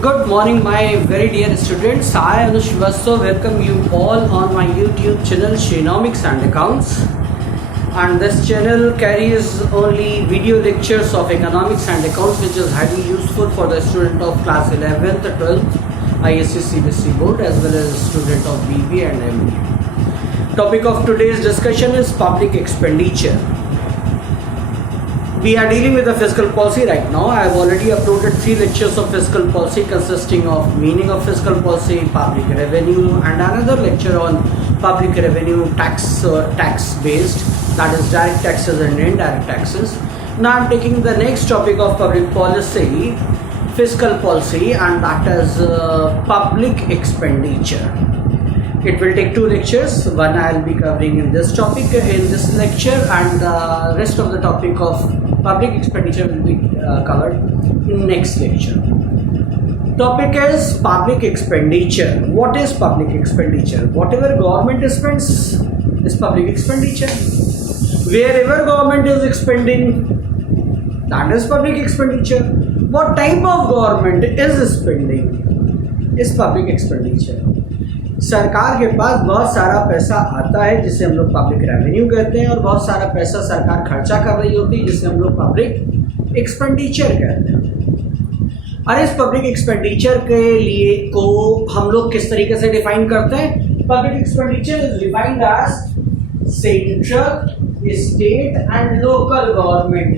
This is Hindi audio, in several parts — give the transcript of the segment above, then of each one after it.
Good morning, my very dear students. I, Anush Srivastav, welcome you all on my YouTube channel Shenomics and Accounts. And this channel carries only video lectures of economics and accounts, which is highly useful for the student of class 11th, 12th, ISC CBSE board, as well as student of BB and MBA. Topic of today's discussion is public expenditure. We are dealing with the fiscal policy right now. I have already uploaded 3 lectures of fiscal policy consisting of meaning of fiscal policy, public revenue, and another lecture on public revenue tax based, that is direct taxes and indirect taxes. Now I am taking the next topic of public policy, fiscal policy, and that is public expenditure. It will take 2 lectures. One I will be covering in this topic in this lecture, and the rest of the topic of public expenditure will be covered in next lecture. Topic is public expenditure. What is public expenditure? Whatever government spends is public expenditure. Wherever government is expending, that is public expenditure. What type of government is spending is public expenditure. सरकार के पास बहुत सारा पैसा आता है जिसे हम लोग पब्लिक रेवेन्यू कहते हैं, और बहुत सारा पैसा सरकार खर्चा कर रही होती है जिसे हम लोग पब्लिक एक्सपेंडिचर कहते हैं। और इस पब्लिक एक्सपेंडिचर के लिए को हम लोग किस तरीके से डिफाइन करते हैं? Public expenditure is defined as central, state and local government.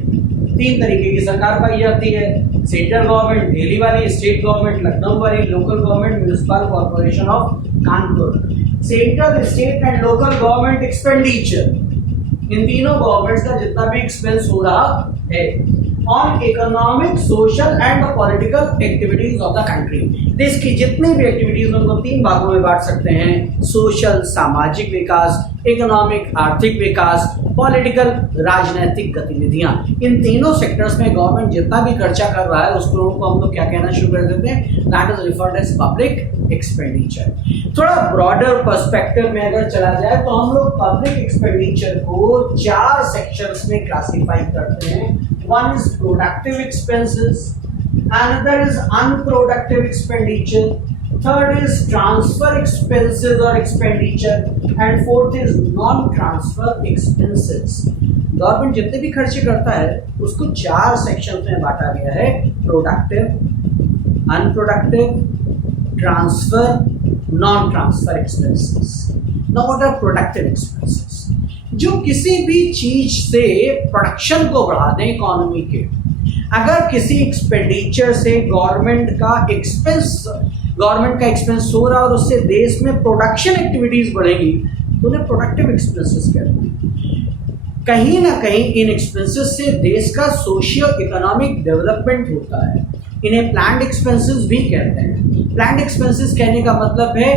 3 तरीके की सरकार पाई जाती है: सेंट्रल गवर्नमेंट दिल्ली वाली, स्टेट गवर्नमेंट लखनऊ वाली, local government municipal corporation of Kanpur. Central, state and local government expenditure, इन तीनों गवर्नमेंट्स का जितना भी एक्सपेंस हो रहा है on economic, social and political activities of the country. देश की जितनी भी एक्टिविटीज उनको 3 भागों में बांट सकते हैं: सोशल सामाजिक विकास, इकोनॉमिक आर्थिक विकास, पॉलिटिकल राजनीतिक गतिविधियां। इन तीनों सेक्टर्स में गवर्नमेंट जितना भी खर्चा कर रहा है उसको हम लोग क्या कहना शुरू कर देते हैं? That is referred as public expenditure. थोड़ा ब्रॉडर पर्सपेक्टिव में अगर चला जाए तो हम लोग पब्लिक एक्सपेंडिचर को 4 सेक्शंस में क्लासिफाई करते हैं। One is productive expenses, another is unproductive expenditure, third is transfer expenses or expenditure, and fourth is non-transfer expenses. Government जितने भी खर्चे करता है उसको 4 सेक्शन में बांटा गया है: productive, unproductive, transfer, non transfer expenses. Now what are productive expenses? जो किसी भी चीज से प्रोडक्शन को बढ़ा दें इकोनॉमी के। अगर किसी एक्सपेंडिचर से गवर्नमेंट का एक्सपेंस हो रहा है और उससे देश में प्रोडक्शन एक्टिविटीज बढ़ेगी तो उन्हें प्रोडक्टिव एक्सपेंसेस कहते हैं। कहीं ना कहीं इन एक्सपेंसेस से देश का सोशियो इकोनॉमिक डेवलपमेंट होता है। इन्हें प्लान्ड एक्सपेंसेस भी कहते हैं। प्लान्ड एक्सपेंसेस कहने का मतलब है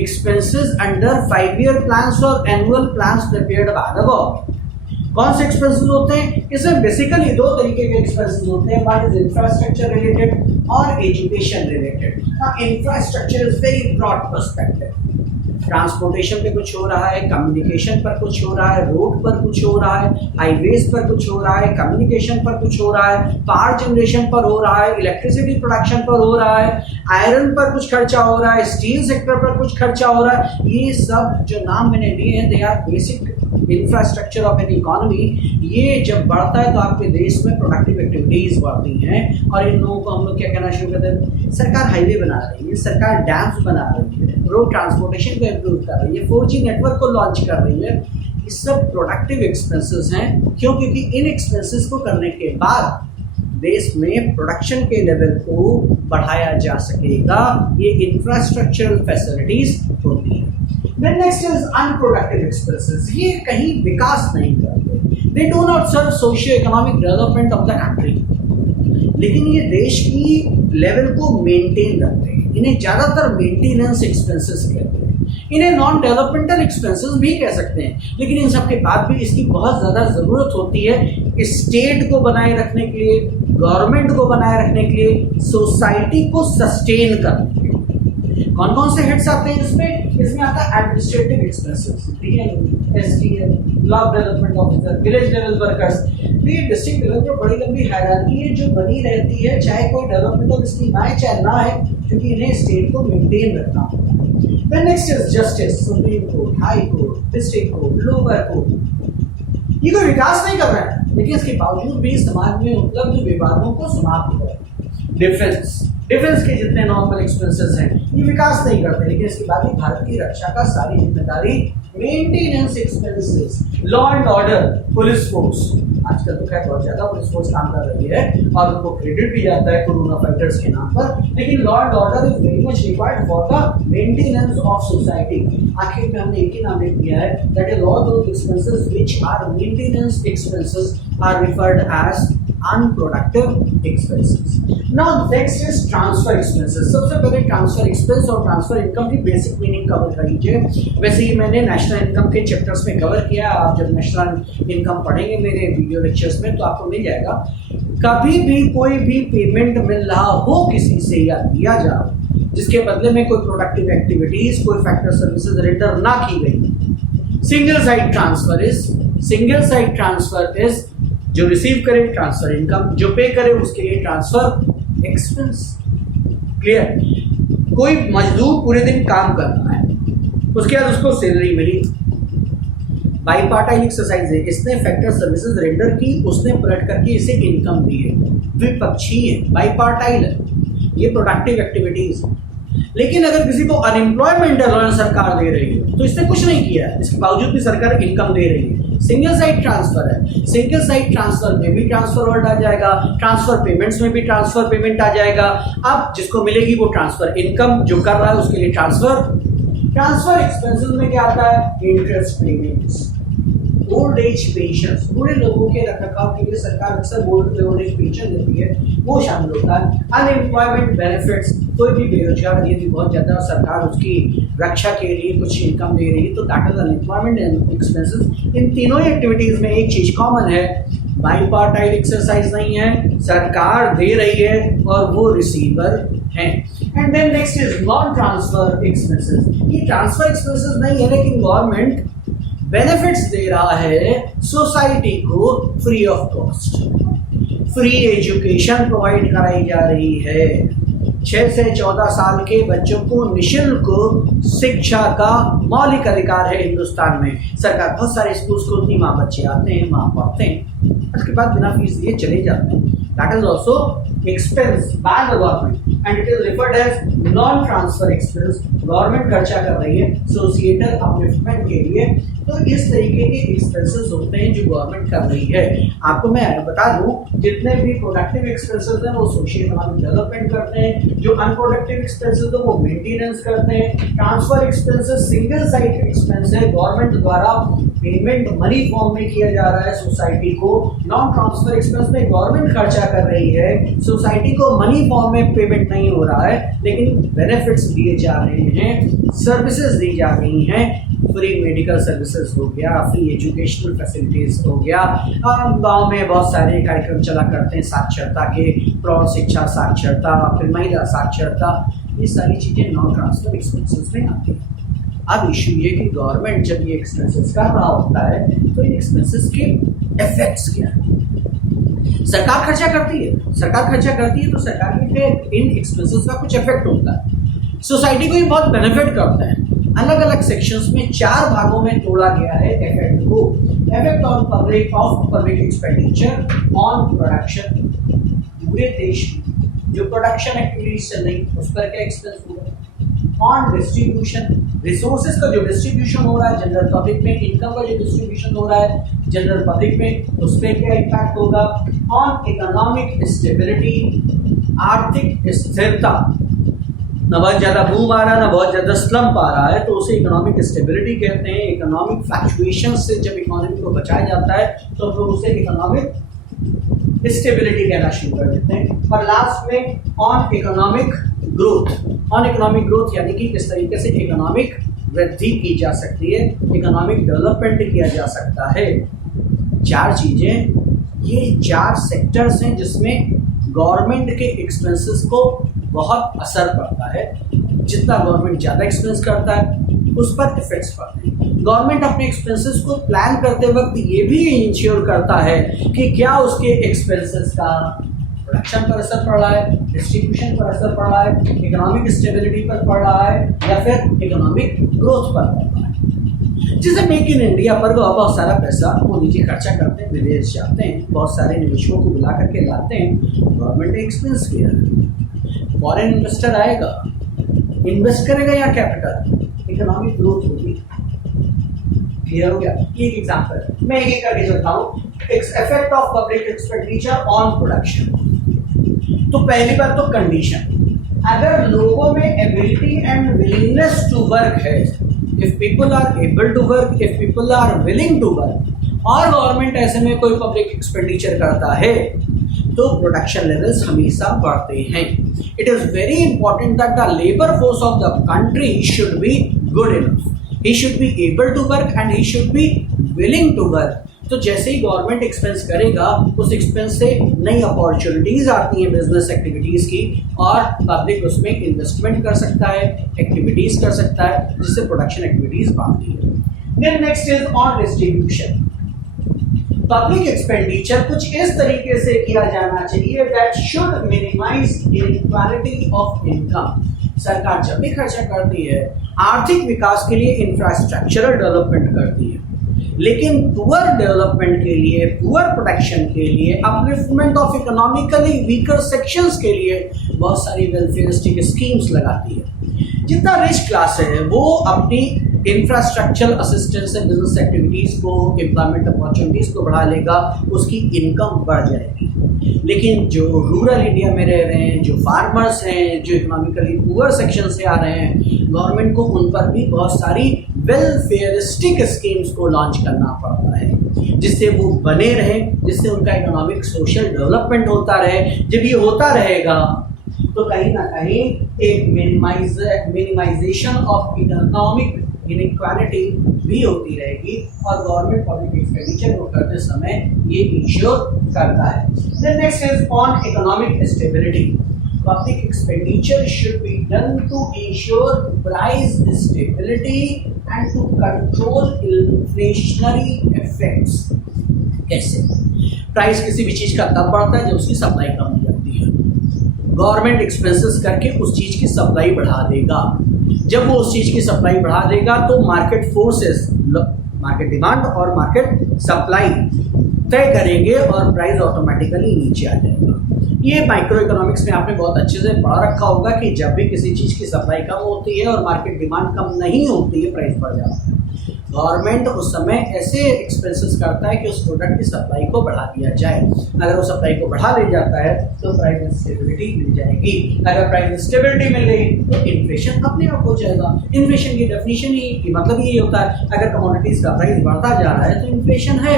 एक्सपेंसेस अंडर 5-year प्लान्स और annual plans prepared by the government. कौन से एक्सपेंसेस होते हैं? इसमें बेसिकली 2 तरीके के एक्सपेंसेस होते हैं। वन इज इंफ्रास्ट्रक्चर रिलेटेड और education related. Infrastructure is very broad perspective. Transportation पे कुछ हो रहा है, कम्युनिकेशन पर कुछ हो रहा है, रोड पर कुछ हो रहा है, हाईवेज पर कुछ हो रहा है, कम्युनिकेशन पर कुछ हो रहा है, पावर जनरेशन पर हो रहा है, इलेक्ट्रिसिटी प्रोडक्शन पर हो रहा है, आयरन पर कुछ खर्चा हो रहा है, स्टील सेक्टर पर कुछ खर्चा हो रहा है। ये सब जो नाम मैंने लिए हैं, they are basic infrastructure of an economy. ये जब बढ़ता है तो आपके देश में प्रोडक्टिव एक्टिविटीज बढ़ती हैं, और इन लोगों को हम लोग क्या कहना शुरू करते हैं? सरकार हाईवे बना रही है, सरकार डैम्स बना रही है, रोड ट्रांसपोर्टेशन को इम्प्रूव कर रही है, 4G नेटवर्क को लॉन्च कर रही है। ये सब प्रोडक्टिव एक्सपेंसेस हैं। क्यों? क्योंकि इन एक्सपेंसेस को करने के बाद देश में प्रोडक्शन के लेवल को बढ़ाया जा सकेगा। ये इंफ्रास्ट्रक्चरल फैसिलिटीज होती है। Then next is unproductive expenses. ये कहीं विकास नहीं करते। They do not serve socio-economic development of the country. लेकिन ये देश की लेवल को मेंटेन करते हैं। इन्हें ज़्यादातर मेंटेनेंस एक्सपेंसेस कहते हैं। इन्हें नॉन डेवलपमेंटल एक्सपेंसेस भी कह सकते हैं। लेकिन इन सब के बाद भी इसकी बहुत ज़्यादा ज़रूरत होती है स्टेट को बनाए रखने के लिए, गवर्नमेंट को बनाए रखने के लिए, सोसाइटी को सस्टेन करने के लिए। कौन कौन से हेड्स आते हैं इसमें आता है administrative expenses, DL, SDL, block development officer, village level workers, ये डिस्ट्रिक्ट लेवल पर बड़ी लंबी हायरार्की है जो बनी रहती है, चाहे कोई डेवलपमेंटल स्कीम आए चाहे ना आए, क्योंकि इन्हें स्टेट को मेंटेन रखना होगा। Then next is justice, supreme court, high court, district court, lower court. ये कोई विकास नहीं कर रहा है, लेकिन इसके बावजूद भी समाज में उपलब्ध विवादों को समाप्त कर। डिफेंस के जितने नॉर्मल एक्सपेंसेस हैं ये विकास नहीं करते, लेकिन इसके बाद भी भारत की रक्षा का सारी जिम्मेदारी maintenance expenses, law and order, police force, आजकल तो खैर बहुत ज्यादा पुलिस फोर्स काम कर रही है और उनको क्रेडिट भी जाता है कोरोना फाइटर्स के नाम पर, लेकिन law and order is very much required for the maintenance of society. आखिर में हमने एक ही नाम लिख दिया है, that is all those expenses which are maintenance expenses are referred as unproductive expenses. Now next is transfer expenses. सबसे पहले ट्रांसफर एक्सपेंस और ट्रांसफर इनकम की बेसिक मीनिंग कवर कर लीजिए। वैसे ही मैंने नेशनल इनकम के चैप्टर्स में कवर किया, आप जब नेशनल इनकम पढ़ेंगे मेरे वीडियो लेक्चर्स में तो आपको मिल जाएगा। कभी भी कोई भी पेमेंट मिल रहा हो किसी से या दिया जा जिसके बदले में कोई प्रोडक्टिव एक्टिविटीज, कोई फैक्टर सर्विसेज रेंडर ना की गई, सिंगल साइड ट्रांसफर इज जो रिसीव करे ट्रांसफर इनकम, जो पे करे उसके लिए ट्रांसफर एक्सपेंस। क्लियर? कोई मजदूर पूरे दिन काम कर रहा है, उसके बाद उसको सैलरी मिली, बाईपार्टाइल एक्सरसाइज है, इसने फैक्टर सर्विसेज रेंडर की, उसने पलट करके इसे इनकम दी है, द्विपक्षीय है, बाईपार्टाइल है, ये प्रोडक्टिव एक्टिविटीज है। लेकिन अगर किसी को अनएम्प्लॉयमेंट अलाउंस सरकार दे रही है तो इसने कुछ नहीं किया, इसके बावजूद भी सरकार इनकम दे रही है। सिंगल साइड ट्रांसफर है, सिंगल साइड ट्रांसफर में भी ट्रांसफर वर्ड आ जाएगा, ट्रांसफर पेमेंट्स में भी ट्रांसफर पेमेंट आ जाएगा। अब जिसको मिलेगी वो ट्रांसफर इनकम, जो कर रहा है उसके लिए ट्रांसफर एक्सपेंसेस में क्या आता है? Interest payments, old age pension, बूढ़े लोगों के रखरखाव के लिए सरकार अक्सर ओल्ड एज पेंशन देती है, वो शामिल होता है। अनएम्प्लॉयमेंट बेनिफिट्स, कोई भी बेरोजगार यदि बहुत ज्यादा सरकार उसकी रक्षा के लिए कुछ इनकम दे रही है तो दैट इज अनएम्प्लॉयमेंट एक्सपेंसेस। इन तीनों ही एक्टिविटीज में एक चीज कॉमन है, बाईपार्टाइल एक्सरसाइज नहीं है, सरकार दे रही है और वो रिसीवर है। And then next is non transfer expenses. ये ट्रांसफर एक्सपेंसेस नहीं है, लेकिन गवर्नमेंट बेनिफिट्स दे रहा है सोसाइटी को free of cost. Free education provide कराई जा रही है, 6 से 14 साल के बच्चों को निःशुल्क शिक्षा का मौलिक अधिकार है हिंदुस्तान में। सरकार बहुत सारे स्कूल खोलती, वहाँ बच्चे आते हैं, वहाँ पढ़ते हैं, उसके बाद बिना फीस दिए चले जाते हैं। That is also expense by the government and it is referred as non transfer expense. Government खर्चा कर रही है सोशिएटल अपलिफ्टमेंट के लिए, तो इस तरीके के एक्सपेंसेस होते हैं जो गवर्नमेंट कर रही है। आपको मैं बता दूं, जितने भी प्रोडक्टिव एक्सपेंसेस हैं वो सोशल इकोनॉमिक डेवलपमेंट करते हैं, जो अनप्रोडक्टिव एक्सपेंसेस हैं वो मेंटेनेंस करते हैं। Transfer expenses single side expense है, गवर्नमेंट द्वारा पेमेंट मनी फॉर्म में किया जा रहा है सोसाइटी को। नॉन ट्रांसफर एक्सपेंस में गवर्नमेंट खर्चा कर रही है, सोसाइटी को मनी फॉर्म में पेमेंट नहीं हो रहा है, लेकिन बेनिफिट्स दिए जा रहे हैं, सर्विसेज दी जा रही हैं। फ्री मेडिकल सर्विसेज हो गया, फ्री एजुकेशनल फैसिलिटीज हो गया, गांव में बहुत सारे कार्यक्रम चला करते हैं साक्षरता के, प्रौढ़ शिक्षा साक्षरता, फिर महिला साक्षरता, ये सारी चीजें नॉन ट्रांसफर एक्सपेंसेस में आती हैं। अब इशू ये कि गवर्नमेंट जब ये एक्सपेंसेस कर रहा होता है तो इन एक्सपेंसेस के इफेक्ट्स क्या है? सरकार खर्चा करती है तो सरकार के इन एक्सपेंसेस का कुछ इफेक्ट होता है, सोसाइटी को ये बहुत बेनिफिट करता है। अलग अलग सेक्शंस में 4 भागों में तोड़ा गया है इफेक्ट को। Effect on public expenditure on production, पूरे देश में जो प्रोडक्शन एक्टिविटीज चल रही उस पर क्या एक्सपेंस होगा। ऑन डिस्ट्रीब्यूशन, रिसोर्सेज का जो डिस्ट्रीब्यूशन हो रहा है जनरल पब्लिक में, इनकम का जो डिस्ट्रीब्यूशन हो रहा है जनरल पब्लिक में, उस पर क्या इम्पैक्ट होगा। ऑन इकोनॉमिक स्टेबिलिटी, आर्थिक स्थिरता, न बहुत ज्यादा बूम आ रहा है, न बहुत ज्यादा स्लम्प आ रहा है, तो उसे इकोनॉमिक स्टेबिलिटी कहते हैं। इकोनॉमिक फ्लक्चुएशन से जब इकोनॉमी को बचाया जाता है तो फिर उसे इकोनॉमिक स्टेबिलिटी कहना शुरू कर देते हैं। और लास्ट में ऑन इकोनॉमिक ग्रोथ यानी कि किस तरीके से इकोनॉमिक वृद्धि की जा सकती है, इकोनॉमिक डेवलपमेंट किया जा सकता है। 4 चीजें, ये 4 सेक्टर्स हैं जिसमें गवर्नमेंट के एक्सपेंसेस को बहुत असर पड़ता है। जितना गवर्नमेंट ज़्यादा एक्सपेंस करता है उस पर इफेक्ट्स पड़ते हैं। गवर्नमेंट अपने एक्सपेंसेस को प्लान करते वक्त ये भी इंश्योर करता है कि क्या उसके एक्सपेंसेस का प्रोडक्शन पर असर पड़ रहा है, डिस्ट्रीब्यूशन पर असर पड़ रहा है, इकोनॉमिक स्टेबिलिटी पर पड़ रहा है या फिर इकोनॉमिक ग्रोथ पर पड़ रहा है। जैसे मेक इन इंडिया पर वो बहुत सारा पैसा मोदी जी खर्चा करते हैं, विदेश जाते हैं, बहुत सारे निवेशकों को बुला करके लाते हैं, गवर्नमेंट ने एक्सपेंस किया है। फॉरेन इन्वेस्टर आएगा, इन्वेस्ट करेगा या कैपिटल, इकोनॉमिक ग्रोथ होगी। क्लियर हो गया? एक एग्जांपल मैं एक करके चलता हूँ, effect of public expenditure on production. तो पहली बात तो कंडीशन, अगर लोगों में ability and willingness to work है, if people are able to work, if people are willing to work, और गवर्नमेंट ऐसे में कोई पब्लिक एक्सपेंडिचर करता है तो प्रोडक्शन लेवल्स हमेशा बढ़ते हैं। It is very important that the labour force of the country should be good enough, he should be able to work and he should be willing to work। तो जैसे ही गवर्नमेंट एक्सपेंस करेगा, उस एक्सपेंस से नई अपॉर्चुनिटीज आती हैं बिजनेस एक्टिविटीज की, और पब्लिक उसमें इन्वेस्टमेंट कर सकता है, एक्टिविटीज कर सकता है, जिससे प्रोडक्शन एक्टिविटीज बढ़ती है। Then next is on distribution. Public expenditure कुछ इस तरीके से किया जाना चाहिए that should minimize inequality of income. सरकार जब भी खर्चा करती है, आर्थिक विकास के लिए इंफ्रास्ट्रक्चरल डेवलपमेंट करती है, लेकिन पुअर डेवलपमेंट के लिए, पुअर प्रोटेक्शन के लिए, upliftment of economically weaker sections के लिए बहुत सारी वेलफेयरिस्टिक स्कीम्स लगाती है। जितना रिच क्लास है वो अपनी infrastructural assistance and business activities को, एम्प्लॉयमेंट अपॉर्चुनिटीज को बढ़ा लेगा, उसकी इनकम बढ़ जाएगी। लेकिन जो रूरल इंडिया में रह रहे हैं, जो फार्मर्स हैं, जो इकोनॉमिकली पुअर सेक्शन से आ रहे हैं, गवर्नमेंट को उन पर भी बहुत सारी वेलफेयरिस्टिक स्कीम्स को लॉन्च करना पड़ता है, जिससे वो बने रहें, जिससे उनका इकोनॉमिक सोशल डेवलपमेंट होता रहे। जब ये होता रहेगा तो कहीं ना कहीं एक मिनिमाइजेशन ऑफ इकोनॉमिक इनइक्वालिटी भी होती रहेगी, और गवर्नमेंट पब्लिक एक्सपेंडिचर को करते समय ये इंश्योर करता है। Then next is on economic stability. Public expenditure should be done to ensure price stability and to control inflationary effects. कैसे? प्राइस किसी भी चीज का तब बढ़ता है जब उसकी सप्लाई कम हो जाती है। गवर्नमेंट एक्सपेंसेस करके उस चीज की सप्लाई बढ़ा देगा। जब वो उस चीज की सप्लाई बढ़ा देगा तो मार्केट फोर्सेस, मार्केट डिमांड और मार्केट सप्लाई तय करेंगे और प्राइस ऑटोमेटिकली नीचे आ जाएगा। ये माइक्रो इकोनॉमिक्स में आपने बहुत अच्छे से पढ़ा रखा होगा कि जब भी किसी चीज की सप्लाई कम होती है और मार्केट डिमांड कम नहीं होती है, प्राइस बढ़ जाता है। गवर्नमेंट उस समय ऐसे एक्सपेंसेस करता है कि उस प्रोडक्ट की सप्लाई को बढ़ा दिया जाए। अगर वो सप्लाई को बढ़ा ले जाता है तो प्राइस स्टेबिलिटी मिल जाएगी। अगर प्राइस स्टेबिलिटी मिल गई तो इन्फ्लेशन अपने आप हो जाएगा। इन्फ्लेशन की डेफिनेशन ही मतलब ये होता है, अगर कमोडिटीज का प्राइस बढ़ता जा रहा है तो इन्फ्लेशन है।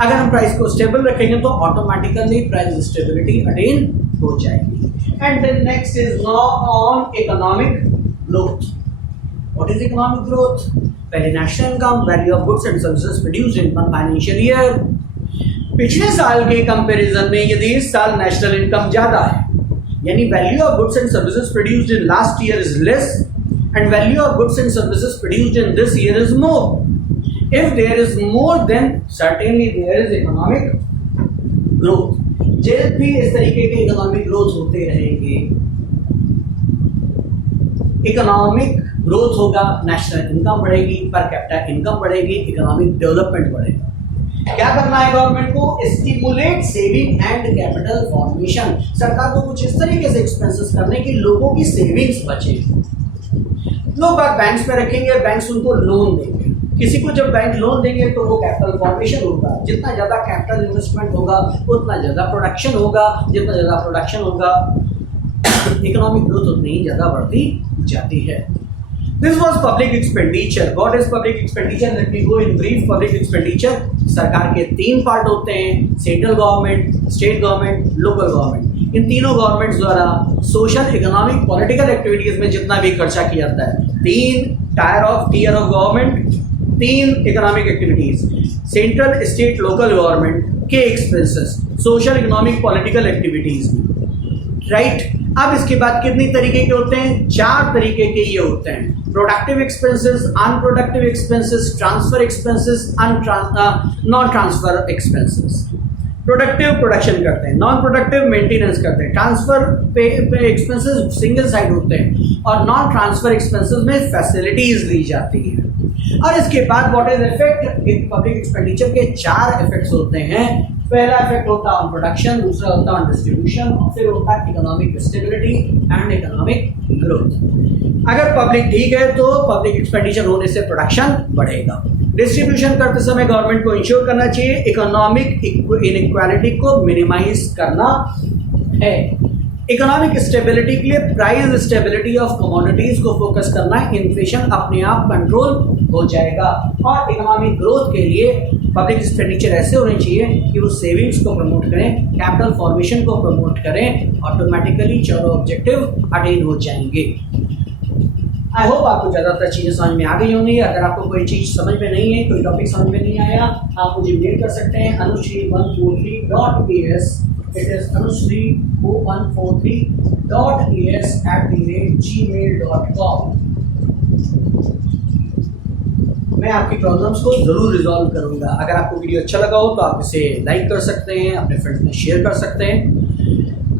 अगर हम प्राइस को स्टेबल रखेंगे तो ऑटोमेटिकली प्राइस स्टेबिलिटी अटेन हो जाएगी। And then next is now on economic growth. What is economic growth? पहले national income, value of goods and services produced in one financial year. पिछले साल के कंपैरिजन में यदि इस साल नेशनल इनकम ज्यादा है, यानी value of goods and services produced in last year is less and value of goods and services produced in this year is more. If there is more, then certainly there is economic growth. जब भी इस तरीके के इकोनॉमिक ग्रोथ होते रहेंगे, इकोनॉमिक ग्रोथ होगा, नेशनल इनकम बढ़ेगी, पर कैपिटा इनकम बढ़ेगी, इकोनॉमिक डेवलपमेंट बढ़ेगा। क्या करना है गवर्नमेंट को? Stimulate saving and capital formation. सरकार को कुछ इस तरीके से एक्सपेंसेस करने की लोगों की सेविंग्स बचे। लोग बैंक्स में रखेंगे, बैंक्स उनको लोन देंगे। किसी को जब बैंक लोन देंगे तो वो कैपिटल फॉर्मेशन होगा। जितना ज़्यादा कैपिटल इन्वेस्टमेंट होगा उतना ज़्यादा प्रोडक्शन होगा, जितना ज़्यादा प्रोडक्शन होगा इकोनॉमिक ग्रोथ उतनी ही ज़्यादा बढ़ती जाती है। This was public expenditure. What is public expenditure? Let me go in brief. Public expenditure सरकार के 3 पार्ट होते हैं, central government, state government, local government. इन तीनों गवर्नमेंट्स द्वारा सोशल, इकोनॉमिक, पॉलिटिकल एक्टिविटीज में जितना भी खर्चा किया जाता है, 3 tier of government, 3 economic activities, central, state, local government के expenses, social, economic, political activities, right. अब इसके बाद कितनी तरीके के होते हैं? 4 तरीके के ये होते हैं। Productive expenses, unproductive expenses, transfer expenses, non transfer expenses. Productive production करते हैं, नॉन प्रोडक्टिव मेंटेनेंस करते हैं, ट्रांसफर पे एक्सपेंसेस सिंगल साइड होते हैं और नॉन ट्रांसफर एक्सपेंसेस में फैसिलिटीज ली जाती है। और इसके बाद what is effect? Public expenditure के 4 इफेक्ट्स होते हैं। पहला इफेक्ट होता है ऑन प्रोडक्शन, दूसरा होता है ऑन डिस्ट्रीब्यूशन और फिर होता है economic stability and economic growth. अगर पब्लिक ठीक है तो पब्लिक एक्सपेंडिचर होने से प्रोडक्शन बढ़ेगा। डिस्ट्रीब्यूशन करते समय गवर्नमेंट को इंश्योर करना चाहिए इकोनॉमिक इनइक्वालिटी को मिनिमाइज करना है। इकोनॉमिक स्टेबिलिटी के लिए प्राइस स्टेबिलिटी ऑफ कमोडिटीज को फोकस करना है, इन्फ्लेशन अपने आप कंट्रोल हो जाएगा। और इकोनॉमिक ग्रोथ के लिए पब्लिक एक्सपेंडिचर ऐसे होने चाहिए कि वो सेविंग्स को प्रमोट करें, कैपिटल फॉर्मेशन को प्रमोट करें, ऑटोमेटिकली चारों ऑब्जेक्टिव अटेन हो जाएंगे। आई होप आपको ज़्यादातर चीज़ें समझ में आ गई होंगी। अगर आपको कोई चीज़ समझ में नहीं है, कोई टॉपिक समझ में नहीं आया, आप मुझे मेल कर सकते हैं anushri143.as। It is anushri0143.as@gmail.com। मैं आपकी प्रॉब्लम्स को ज़रूर रिजॉल्व करूंगा। अगर आपको वीडियो अच्छा लगा हो तो आप इसे लाइक कर सकते हैं, अपने फ्रेंड्स में शेयर कर सकते हैं।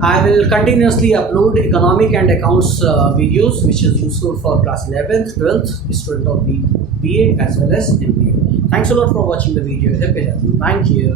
I will continuously upload economic and accounts videos which is useful for class 11th, 12th student of BA as well as MBA. Thanks a lot for watching the video. Thank you.